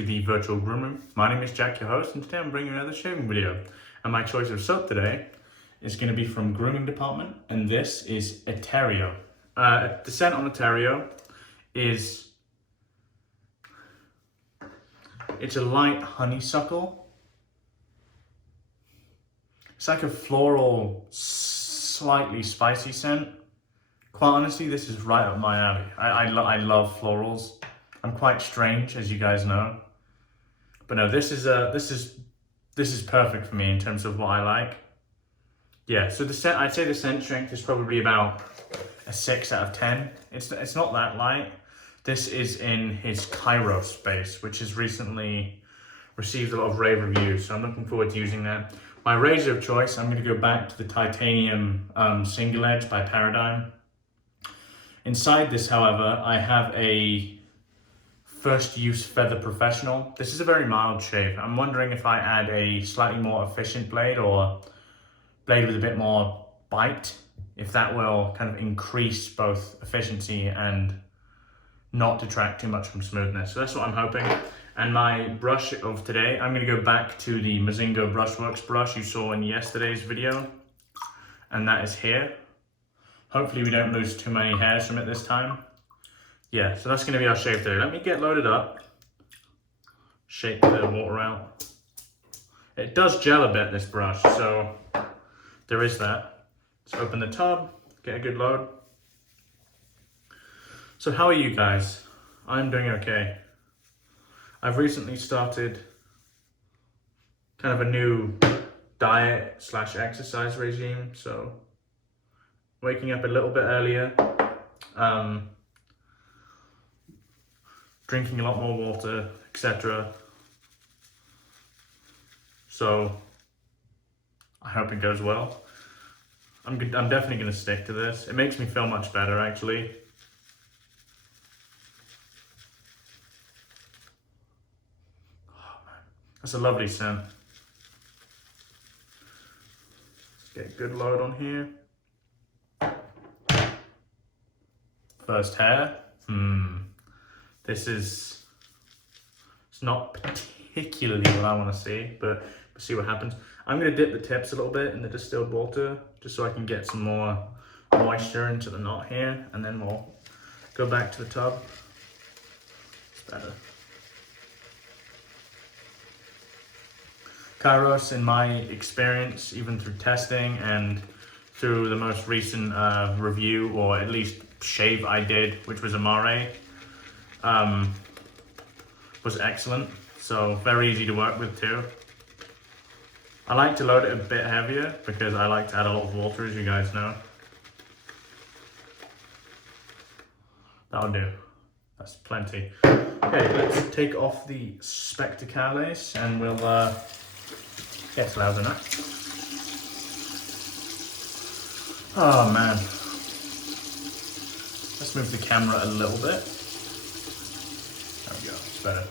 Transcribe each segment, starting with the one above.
to the virtual groom room. My name is Jack, your host, and today I'm bringing you another shaving video. And my choice of soap today is going to be from Grooming Dept, and this is Etereo. The scent on Etereo is, it's a light honeysuckle. It's like a floral, slightly spicy scent. Quite honestly, this is right up my alley. I love florals. I'm quite strange, as you guys know. But no, this is perfect for me in terms of what I like. Yeah, so the scent, I'd say the scent strength is probably about a 6 out of 10. It's not that light. This is in his Kairos base, which has recently received a lot of rave reviews, so I'm looking forward to using that. My razor of choice, I'm going to go back to the titanium single edge by Paradigm. Inside this, however, I have a first use Feather Professional. This is a very mild shave. I'm wondering if I add a slightly more efficient blade or blade with a bit more bite, if that will kind of increase both efficiency and not detract too much from smoothness. So that's what I'm hoping. And my brush of today, I'm going to go back to the Mozingo Brushworks brush you saw in yesterday's video, and that is here. Hopefully we don't lose too many hairs from it this time. Yeah, so that's going to be our shave today. Let me get loaded up, shake the water out. It does gel a bit, this brush, so there is that. Let's open the tub, get a good load. So how are you guys? I'm doing okay. I've recently started kind of a new diet / exercise regime, so waking up a little bit earlier, drinking a lot more water, etc. So I hope it goes well. I'm definitely going to stick to this. It makes me feel much better, actually. Oh man, that's a lovely scent. Let's get a good load on here. First hair. This is, it's not particularly what I want to see, but we'll see what happens. I'm going to dip the tips a little bit in the distilled water, just so I can get some more moisture into the knot here, and then we'll go back to the tub. It's better. Kairos, in my experience, even through testing and through the most recent review, or at least shave I did, which was Amare, was excellent. So very easy to work with too. I like to load it a bit heavier because I like to add a lot of water, as you guys know. That'll do. That's plenty. Okay, let's take off the spectacles and we'll get loud enough. Oh man. Let's move the camera a little bit. There we go, it's better.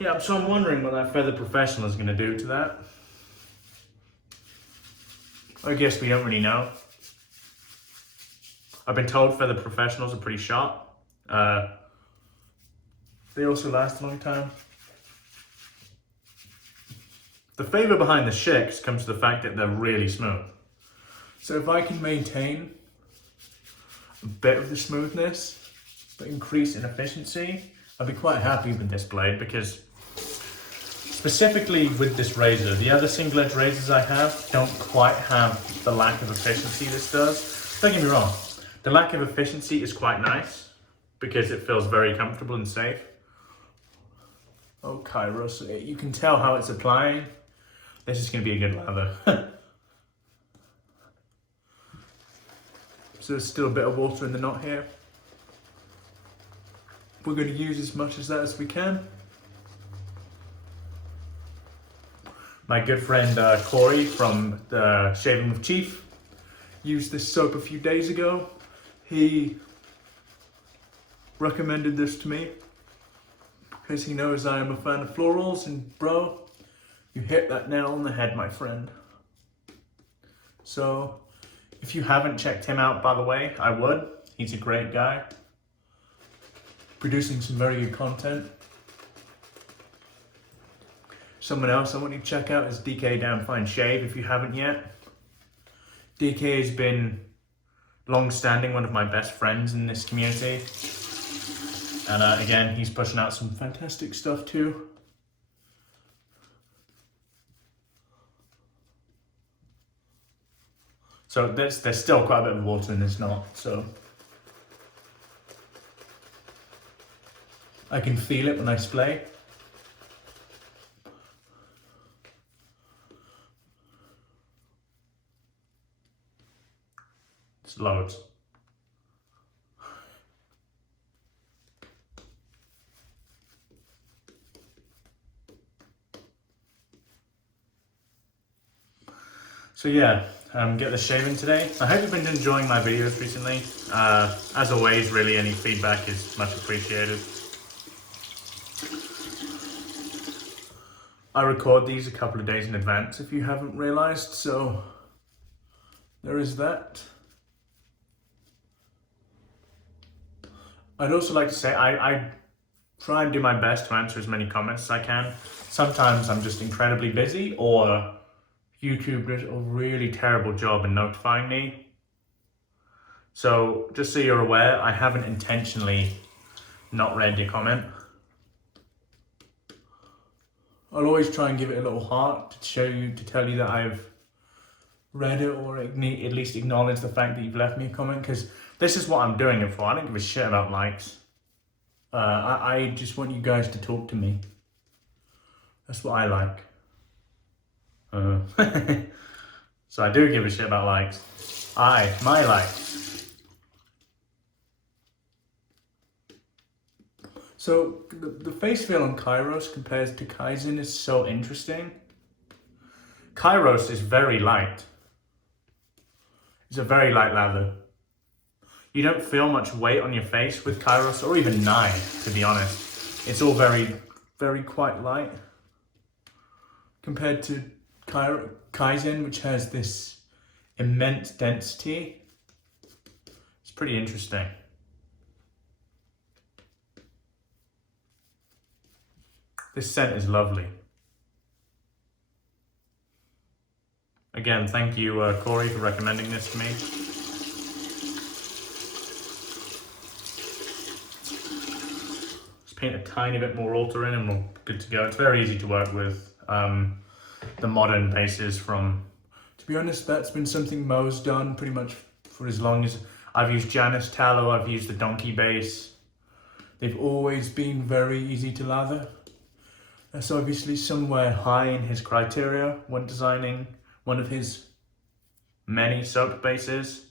Yeah, so I'm wondering what that Feather Professional is going to do to that. I guess we don't really know. I've been told Feather Professionals are pretty sharp. They also last a long time. The favour behind the shakes comes to the fact that they're really smooth. So if I can maintain a bit of the smoothness, but increase in efficiency, I'd be quite happy with this blade, because specifically with this razor, the other single edge razors I have don't quite have the lack of efficiency this does. Don't get me wrong, the lack of efficiency is quite nice because it feels very comfortable and safe. Oh, Kairos, you can tell how it's applying. This is going to be a good lather. So there's still a bit of water in the knot here. We're going to use as much of that as we can. My good friend Corey from the Shaving with Chief used this soap a few days ago. He recommended this to me because he knows I am a fan of florals, and bro, you hit that nail on the head, my friend. So if you haven't checked him out, by the way, I would. He's a great guy. producing some very good content. Someone else I want you to check out is DK Damn Fine Shave if you haven't yet. DK has been long-standing one of my best friends in this community. And again, he's pushing out some fantastic stuff too. So there's still quite a bit of water in this knot, so I can feel it when I splay. It's loads. So yeah, get the shaving today. I hope you've been enjoying my videos recently. As always, really, any feedback is much appreciated. I record these a couple of days in advance if you haven't realized, so there is that. I'd also like to say I try and do my best to answer as many comments as I can. Sometimes I'm just incredibly busy, or YouTube did a really terrible job in notifying me. So just so you're aware, I haven't intentionally not read your comment. I'll always try and give it a little heart to show you, to tell you that I've read it, or at least acknowledge the fact that you've left me a comment, because this is what I'm doing it for. I don't give a shit about likes. I just want you guys to talk to me. That's what I like. So I do give a shit about likes. My likes. So the face feel on Kairos compared to Kaizen is so interesting. Kairos is very light. It's a very light lather. You don't feel much weight on your face with Kairos, or even Nine, to be honest. It's all very, very quite light. Compared to Kaizen, which has this immense density. It's pretty interesting. This scent is lovely. Again, thank you, Corey, for recommending this to me. Just paint a tiny bit more alter in and we're good to go. It's very easy to work with. The modern bases from, to be honest, that's been something Mo's done pretty much for as long as I've used Janus Tallow, I've used the Donkey base. They've always been very easy to lather. That's obviously somewhere high in his criteria when designing one of his many soap bases.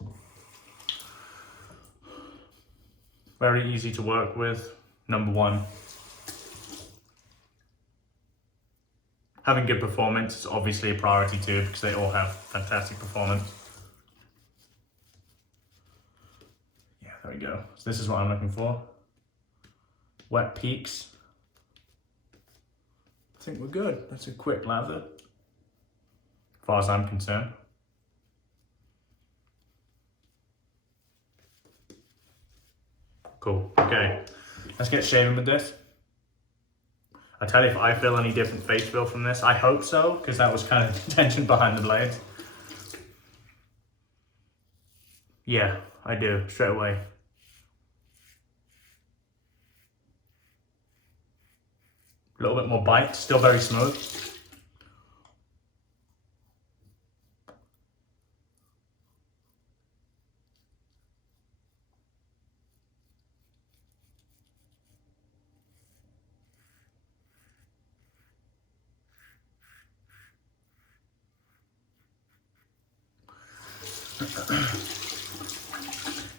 Very easy to work with, number one. Having good performance is obviously a priority too, because they all have fantastic performance. Yeah, there we go. So this is what I'm looking for. Wet peaks. I think we're good. That's a quick lather, as far as I'm concerned. Cool, okay. Let's get shaving with this. I tell you, if I feel any different face feel from this, I hope so, because that was kind of the intention behind the blades. Yeah, I do, straight away. A little bit more bite, still very smooth.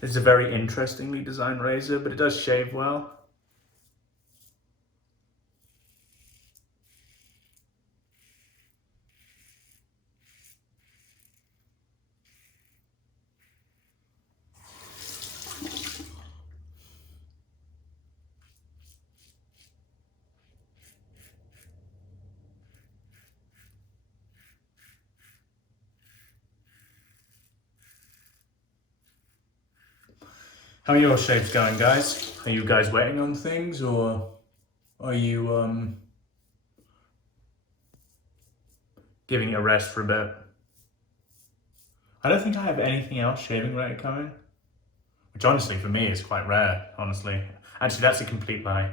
It's a very interestingly designed razor, but it does shave well. How are your shaves going, guys? Are you guys waiting on things, or are you giving it a rest for a bit? I don't think I have anything else shaving related coming, which honestly for me is quite rare, honestly. Actually, that's a complete lie.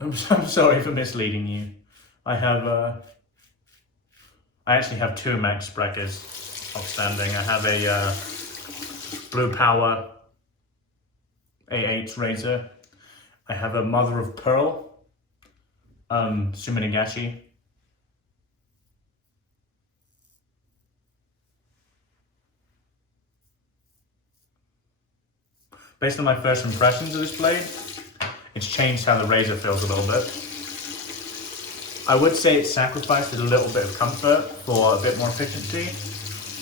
I'm sorry for misleading you. I actually have 2 Max Spreckers outstanding. I have a Blue Power A8 razor. I have a Mother of Pearl Suminagashi. Based on my first impressions of this blade, it's changed how the razor feels a little bit. I would say it's sacrificed a little bit of comfort for a bit more efficiency,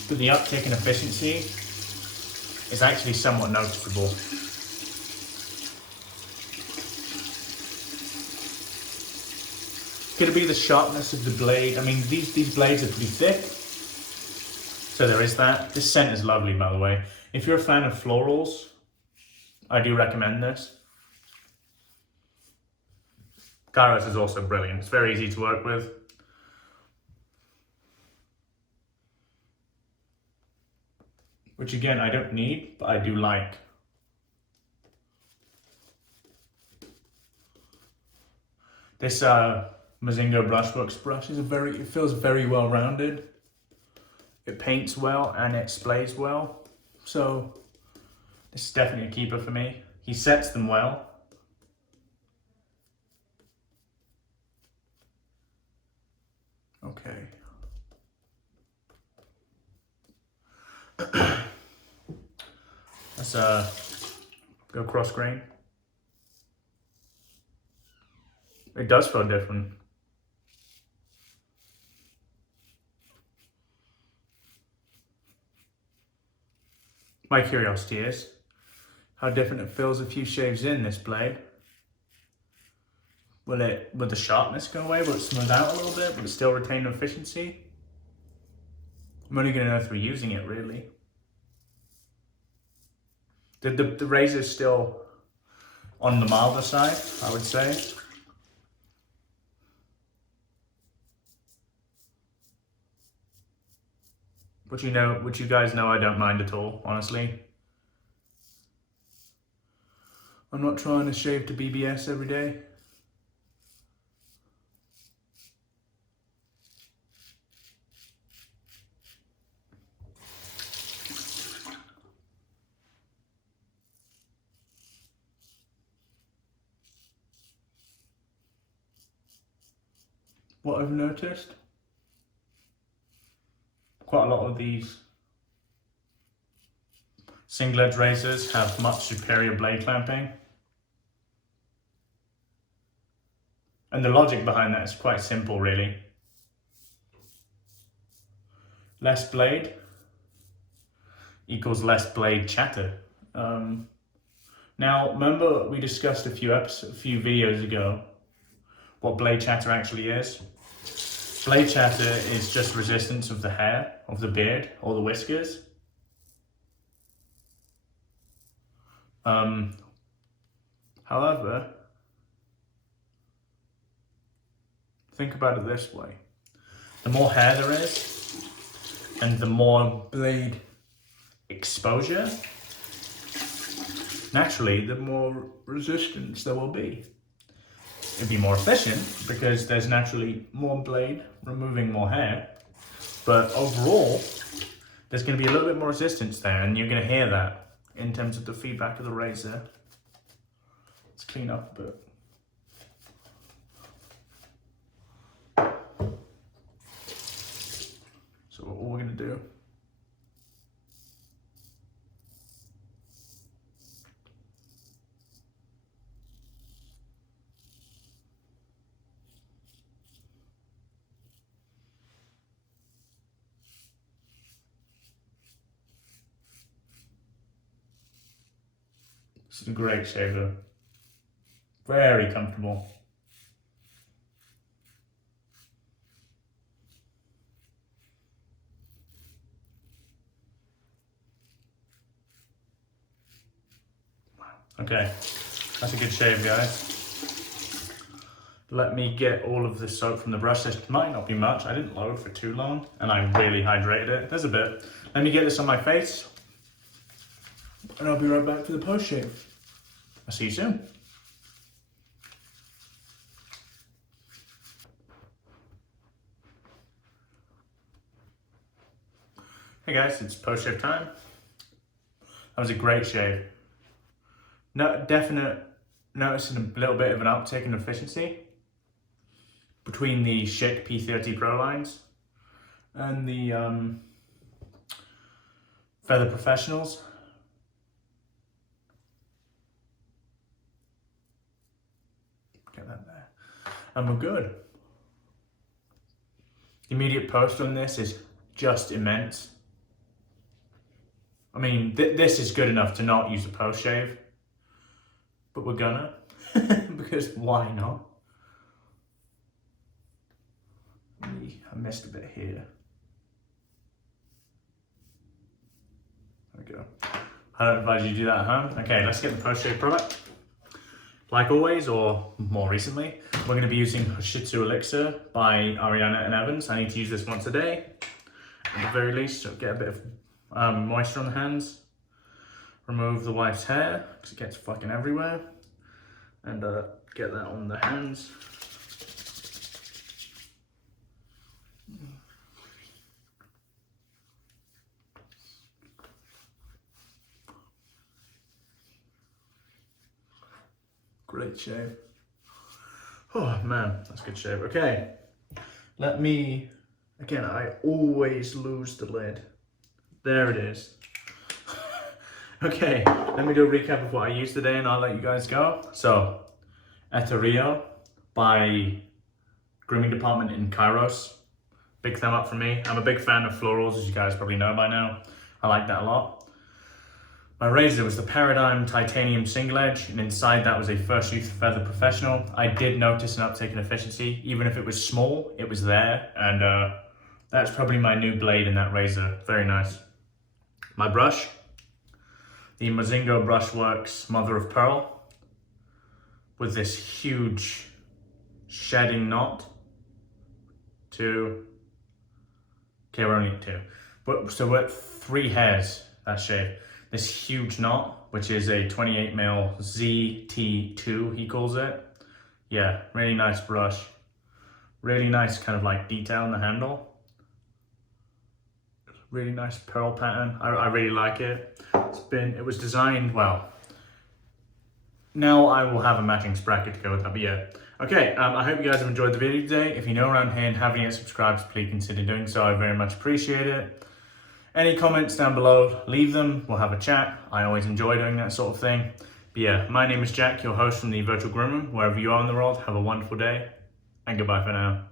but the uptick in efficiency is actually somewhat noticeable. Could it be the sharpness of the blade? I mean, these blades are pretty thick, so there is that. This scent is lovely, by the way. If you're a fan of florals, I do recommend this. Kairos is also brilliant. It's very easy to work with. Which again, I don't need, but I do like. This Mozingo Brushworks brush is it feels very well rounded. It paints well and it sprays well. So this is definitely a keeper for me. He sets them well. Okay. Let's go cross grain. It does feel different. My curiosity is how different it feels a few shaves in this blade. Will the sharpness go away? Will it smooth out a little bit? Will it still retain efficiency? I'm only going to know through using it, really. The razor's still on the milder side, I would say. Which you guys know I don't mind at all, honestly. I'm not trying to shave to BBS every day. What I've noticed, quite a lot of these single edge razors have much superior blade clamping. And the logic behind that is quite simple, really. Less blade equals less blade chatter. Now, remember we discussed a few videos ago what blade chatter actually is? Blade chatter is just resistance of the hair, of the beard, or the whiskers. However, think about it this way. The more hair there is, and the more blade exposure, naturally, the more resistance there will be. It'd be more efficient because there's naturally more blade removing more hair, but overall there's going to be a little bit more resistance there, and you're going to hear that in terms of the feedback of the razor. Let's clean up a bit. So what we're going to do, this is a great shaver, very comfortable. Okay, that's a good shave, guys. Let me get all of the soap from the brush. This might not be much. I didn't load for too long and I really hydrated it. There's a bit. Let me get this on my face and I'll be right back for the post shave. I'll see you soon. Hey guys, it's post shave time. That was a great shave. No, definite noticing a little bit of an uptick in efficiency between the Schick P30 Pro lines and the Feather Professionals. Get that there. And we're good. The immediate post on this is just immense. I mean, this is good enough to not use a post shave, but we're gonna, because why not? I missed a bit here. There we go. I don't advise you to do that at home. Okay, let's get the post shave product. Like always, or more recently, we're going to be using Hoshitsu Elixir by Ariana and Evans. I need to use this once a day, at the very least, so get a bit of moisture on the hands. Remove the wife's hair, because it gets fucking everywhere. And get that on the hands. Great shave. Oh man, that's a good shave. Okay, let me, again, I always lose the lid. There it is. Okay, let me do a recap of what I used today and I'll let you guys go. So, Etereo by Grooming Dept in Kairos. Big thumb up from me. I'm a big fan of florals, as you guys probably know by now. I like that a lot. My razor was the Paradigm Titanium Single Edge, and inside that was a First Youth Feather Professional. I did notice an uptick in efficiency. Even if it was small, it was there, and that's probably my new blade in that razor. Very nice. My brush, the Mozingo Brushworks Mother of Pearl, with this huge shedding knot. Okay, we're only at 2. But, so we're at 3 hairs, that shave. This huge knot, which is a 28mm ZT2, he calls it. Yeah, really nice brush. Really nice kind of like detail in the handle. Really nice pearl pattern. I really like it. It was designed, well, now I will have a matching sprocket to go with that, but yeah. Okay, I hope you guys have enjoyed the video today. If you're new around here and haven't yet subscribed, please consider doing so. I very much appreciate it. Any comments down below, leave them. We'll have a chat. I always enjoy doing that sort of thing. But yeah, my name is Jack, your host from the Virtual Groom Room. Wherever you are in the world, have a wonderful day, and goodbye for now.